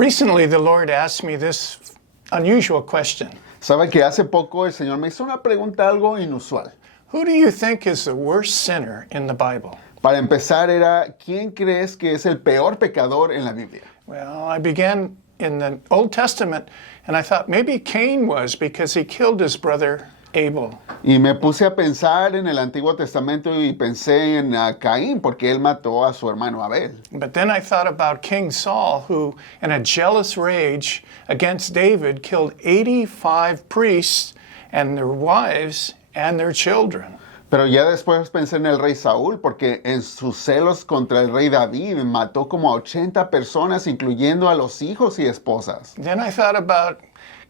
Recently, the Lord asked me this unusual question. Sabe que hace poco el Señor me hizo una pregunta algo inusual. Who do you think is the worst sinner in the Bible? Para empezar era, ¿quién crees que es el peor pecador en la Biblia? Well, I began in the Old Testament, and I thought maybe Cain was because he killed his brother Abel. Y me puse a pensar en el Antiguo Testamento y pensé en Caín porque él mató a su hermano Abel. But then I thought about King Saul, who, in a jealous rage against David, killed 85 priests and their wives and their children. Pero ya después pensé en el rey Saúl porque en sus celos contra el rey David mató como a 80 personas, incluyendo a los hijos y esposas. Then I thought about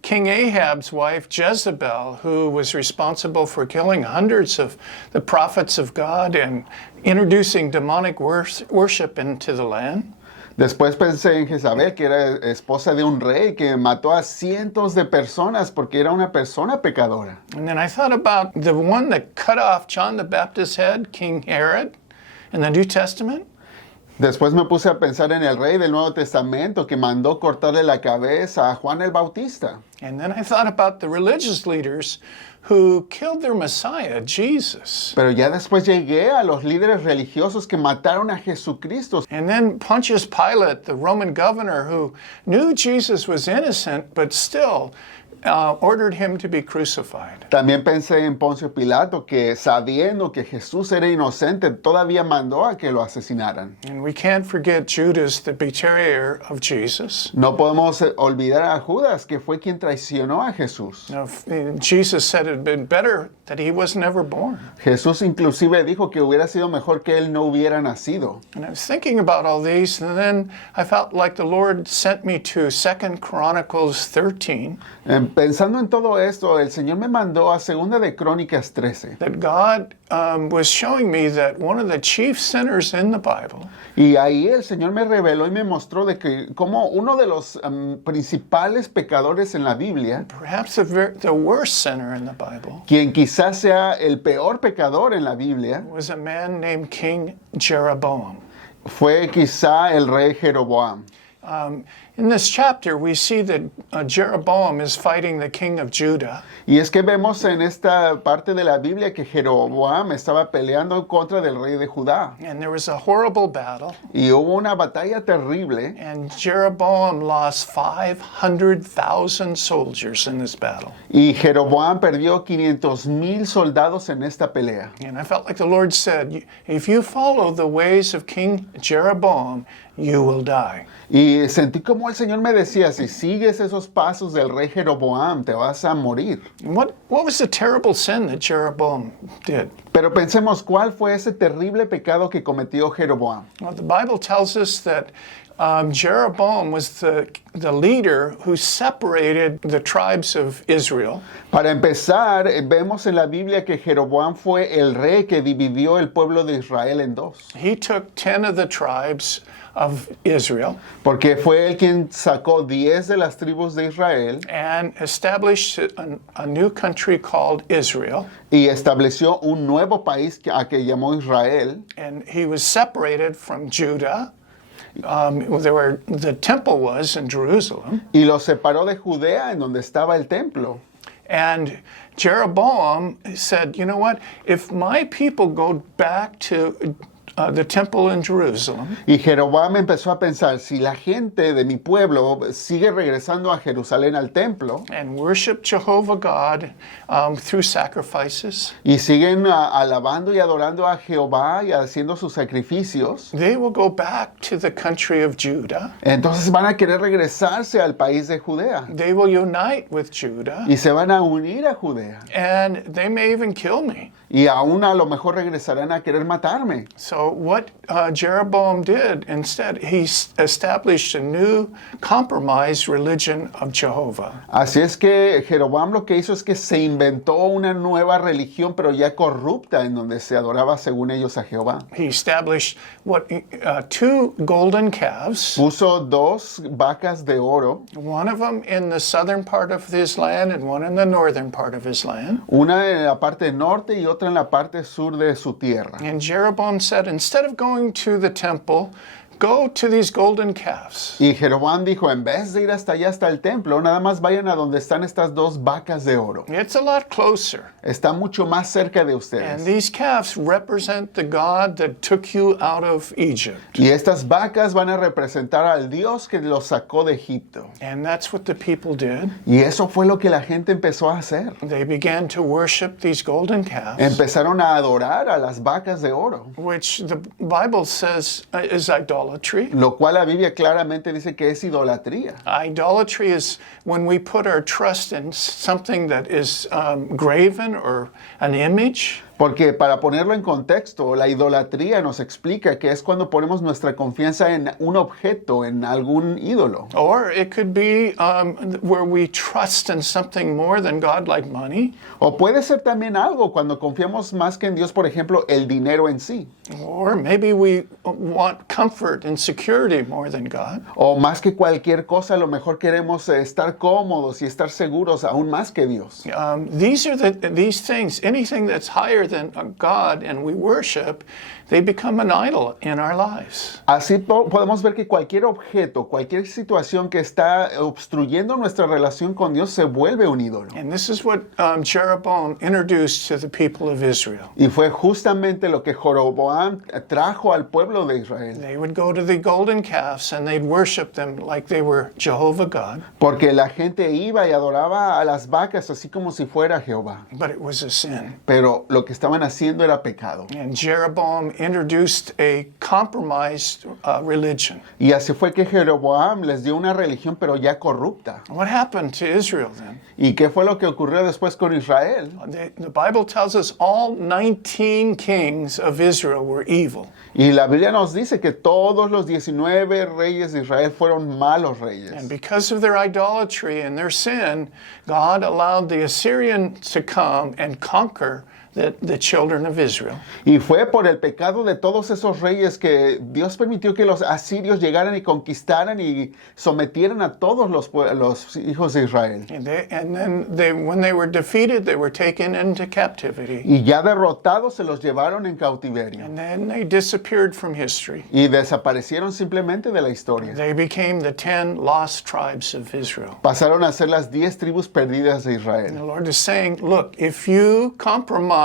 King Ahab's wife, Jezebel, who was responsible for killing hundreds of the prophets of God and introducing demonic worship into the land. Después pensé en Jezabel, que era esposa de un rey que mató a cientos de personas porque era una persona pecadora. And then I thought about the one that cut off John the Baptist's head, King Herod, in the New Testament. Después me puse a pensar en el rey del Nuevo Testamento que mandó cortarle la cabeza a Juan el Bautista. And then I thought about the religious leaders who killed their Messiah, Jesus. Pero ya después llegué a los líderes religiosos que mataron a Jesucristo. And then Pontius Pilate, the Roman governor who knew Jesus was innocent, but still ordered him to be crucified. También pensé en Poncio Pilato, que sabiendo que Jesús era inocente, todavía mandó a que lo asesinaran. And we can't forget Judas, the betrayer of Jesus. No podemos olvidar a Judas, que fue quien traicionó a Jesús. Now, Jesus said it had been better that he was never born. Jesús inclusive dijo que hubiera sido mejor que él no hubiera nacido. And I was thinking about all these, and then I felt like the Lord sent me to 2 Chronicles 13. Pensando en todo esto, el Señor me mandó a Segunda de Crónicas 13. That God was showing me that one of the chief sinners in the Bible Y ahí el Señor me reveló y me mostró de que como uno de los principales pecadores en la Biblia, perhaps the worst sinner in the Bible, quien quizás sea el peor pecador en la Biblia, was a man named King Jeroboam. fue quizá el rey Jeroboam. In this chapter, we see that Jeroboam is fighting the king of Judah. Y es que vemos en esta parte de la Biblia que Jeroboam estaba peleando contra del rey de Judá. And there was a horrible battle. Y hubo una batalla terrible. And Jeroboam lost 500,000 soldiers in this battle. Y Jeroboam perdió 500,000 soldados en esta pelea. And I felt like the Lord said, if you follow the ways of King Jeroboam, you will die. Y sentí como el Señor me decía, si sigues esos pasos del rey Jeroboam, te vas a morir. What was the terrible sin that Jeroboam did? Pero pensemos, ¿cuál fue ese terrible pecado que cometió Jeroboam? Well, the Bible tells us that Jeroboam was the leader who separated the tribes of Israel. Para empezar, vemos en la Biblia que Jeroboam fue el rey que dividió el pueblo de Israel en dos. He took 10 of the tribes of Israel Porque fue él quien sacó 10 de las tribus de Israel and established a new country called Israel. y estableció un nuevo país a que llamó Israel. And he was separated from Judah. Where the temple was in Jerusalem. Y los separó de Judea, en donde estaba el templo. And Jeroboam said, you know what, if my people go back to the temple in Jerusalem, Y Jeroboam empezó a pensar, si la gente de mi pueblo sigue regresando a Jerusalén al templo and worship Jehovah God through sacrifices, y siguen alabando y adorando a Jehová y haciendo sus sacrificios, they will go back to the country of Judah. entonces van a querer regresarse al país de Judea They will unite with Judah, y se van a unir a Judea. and they may even kill me. Y aún a lo mejor regresarán a querer matarme. So what Jeroboam did instead, he established a new compromised religion of Jehovah. Así es que Jeroboam lo que hizo es que se inventó una nueva religión, pero ya corrupta, en donde se adoraba según ellos a Jehová. He established two golden calves, Puso 2 vacas de oro, one of them in the southern part of his land and one in the northern part of his land. una en la parte norte y otra en la parte sur de su tierra. And Jeroboam said, instead of going to the temple go to these golden calves. Y Jeroboam dijo, en vez de ir hasta allá, hasta el templo, nada más vayan a donde están estas dos vacas de oro. It's a lot closer. Está mucho más cerca de And ustedes. these calves represent the God that took you out of Egypt. Y estas vacas van a representar al Dios que los sacó de Egipto. And that's what the people did. Y eso fue lo que la gente empezó a hacer. They began to worship these golden calves, Empezaron a adorar a las vacas de oro, which the Bible says is idolatry. lo cual la Biblia claramente dice que es idolatría. Idolatry is when we put our trust in something that is graven or an image. Porque para ponerlo en contexto, la idolatría nos explica que es cuando ponemos nuestra confianza en un objeto, en algún ídolo. Or it could be where we trust in something more than God, like money. O puede ser también algo cuando confiamos más que en Dios, por ejemplo, el dinero en sí. Or maybe we want comfort and security more than God. O más que cualquier cosa, a lo mejor queremos estar cómodos y estar seguros aún más que Dios. These things, anything that's higher than God and we worship, they become an idol in our lives. Así podemos ver que cualquier objeto, cualquier situación que está obstruyendo nuestra relación con Dios se vuelve un ídolo. And this is what Jeroboam introduced to the people of Israel. Y fue justamente lo que Jeroboam trajo al pueblo de Israel. They would go to the golden calves and they'd worship them like they were Jehovah God. Porque la gente iba y adoraba a las vacas así como si fuera Jehová. But it was a sin. Pero lo que estaban haciendo era pecado. And Jeroboam introduced a compromised religion. Y así fue que Jeroboam les dio una religión pero ya corrupta. What happened to Israel then? ¿Y qué fue lo que ocurrió después con Israel? The Bible tells us all 19 kings of Israel were evil. Y la Biblia nos dice que todos los 19 reyes de Israel fueron malos And reyes. because of their idolatry and their sin, God allowed the Assyrians to come and conquer the children of Israel. Y fue por el pecado de todos esos reyes que Dios permitió que los asirios llegaran y conquistaran y sometieran a todos los hijos de Israel. And then when they were defeated, they were taken into captivity. Y ya derrotados se los llevaron en cautiverio. And then they disappeared from history. Y desaparecieron simplemente de la historia. They became the 10 lost tribes of Israel. Pasaron a ser las 10 tribus perdidas de The Israel. Lord is saying, look, if you compromise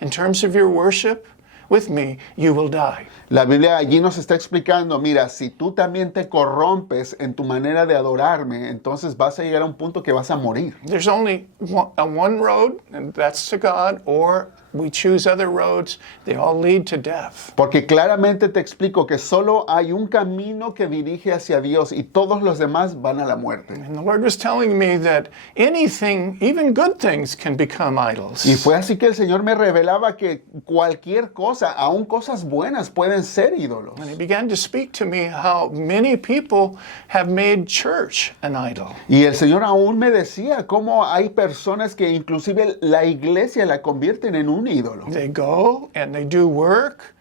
in terms of your worship with me, you will die. La Biblia allí nos está explicando, mira, si tú también te corrompes en tu manera de adorarme, entonces vas a llegar a un punto que vas a morir. There's only one road, and that's to God, or we choose other roads. They all lead to death. Porque claramente te explico que solo hay un camino que dirige hacia Dios y todos los demás van a la muerte. And the Lord was telling me that anything, even good things, can become idols. Y fue así que el Señor me revelaba que cualquier cosa, aún cosas buenas, pueden ser ídolos. And He began to speak to me how many people have made church an idol. Y el Señor aún me decía cómo hay personas que inclusive la iglesia la convierten en un ídolo. They go and they do work,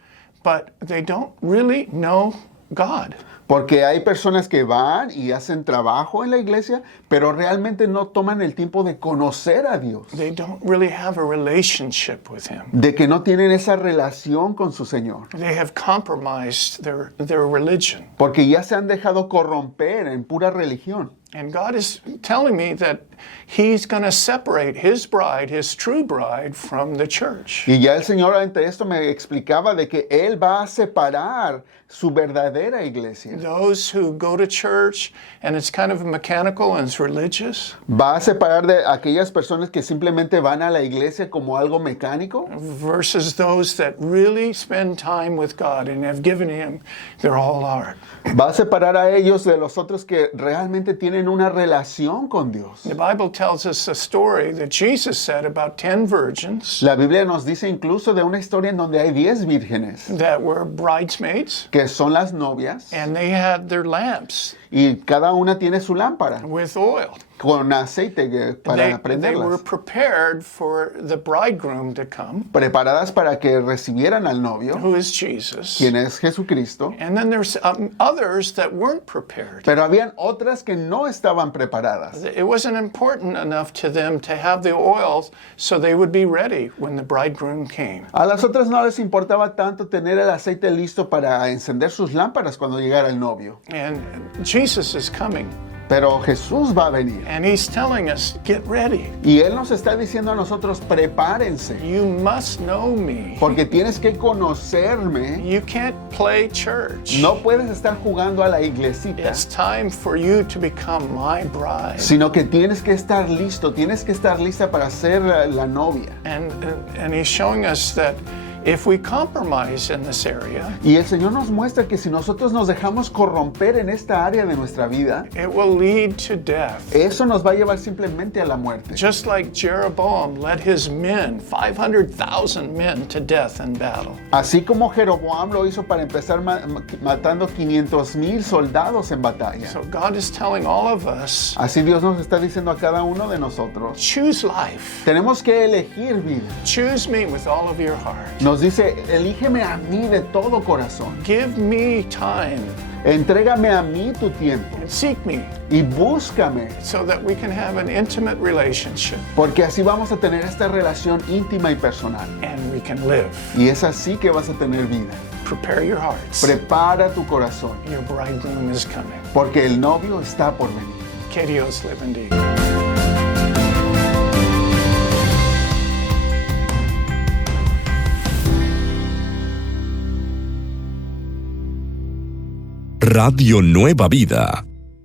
but they don't really know God. Porque hay personas que van y hacen trabajo en la iglesia, pero realmente no toman el tiempo de conocer a Dios. They don't really have a relationship with Him. De que no tienen esa relación con su Señor. They have compromised their religion. Porque ya se han dejado corromper en pura religión. And God is telling me that He's going to separate His bride, His true bride, from the church. Y ya el Señor ante esto me explicaba de que Él va a separar su verdadera iglesia. Those who go to church and it's kind of mechanical and it's religious, Va a separar de aquellas personas que simplemente van a la iglesia como algo mecánico versus those that really spend time with God and have given Him their whole heart. va a separar a ellos de los otros que realmente tienen una relación con Dios. The Bible tells us a story that Jesus said about 10 virgins La Biblia nos dice incluso de una historia en donde hay 10 vírgenes that were bridesmaids, que son las novias and they had their lamps y cada una tiene su lámpara. with oil. con aceite para They were prenderlas, prepared for the bridegroom to come, preparadas para que recibieran al novio, who is Jesus. quien es Jesucristo. And then there's others that weren't prepared. Pero habían otras que no estaban preparadas. It wasn't important enough to them to have the oils so they would be ready when the bridegroom came. A las otras no les importaba tanto tener el aceite listo para encender sus lámparas cuando llegara el novio. And Jesus is coming, Pero Jesús va a venir. and he's telling us, get ready. Y Él nos está diciendo a nosotros, prepárense. You must know me. Porque tienes que conocerme. You can't play church. No puedes estar jugando a la iglesita. It's time for you to become my bride. Sino que tienes que estar listo. Tienes que estar lista para ser la novia. And he's showing us that if we compromise in this area, Y el Señor nos muestra que si nosotros nos dejamos corromper en esta área de nuestra vida, it will lead to death. eso nos va a llevar simplemente a la muerte. Just like Jeroboam led his men, 500,000 men, to death in battle. Así como Jeroboam lo hizo para empezar matando 500,000 soldados en batalla. So God is telling all of us, Así Dios nos está diciendo a cada uno de nosotros, choose life. tenemos que elegir vida. Choose me with all of your heart. Nos dice, elígeme a mí de todo corazón. Give me time Entrégame a mí tu tiempo and seek me y búscame, so that we can have an intimate relationship porque así vamos a tener esta relación íntima y personal. and we can live. Y es así que vas a tener vida. Prepare your hearts. Prepara tu corazón, Your bridegroom is coming. porque el novio está por venir. Que Dios le bendiga. Radio Nueva Vida,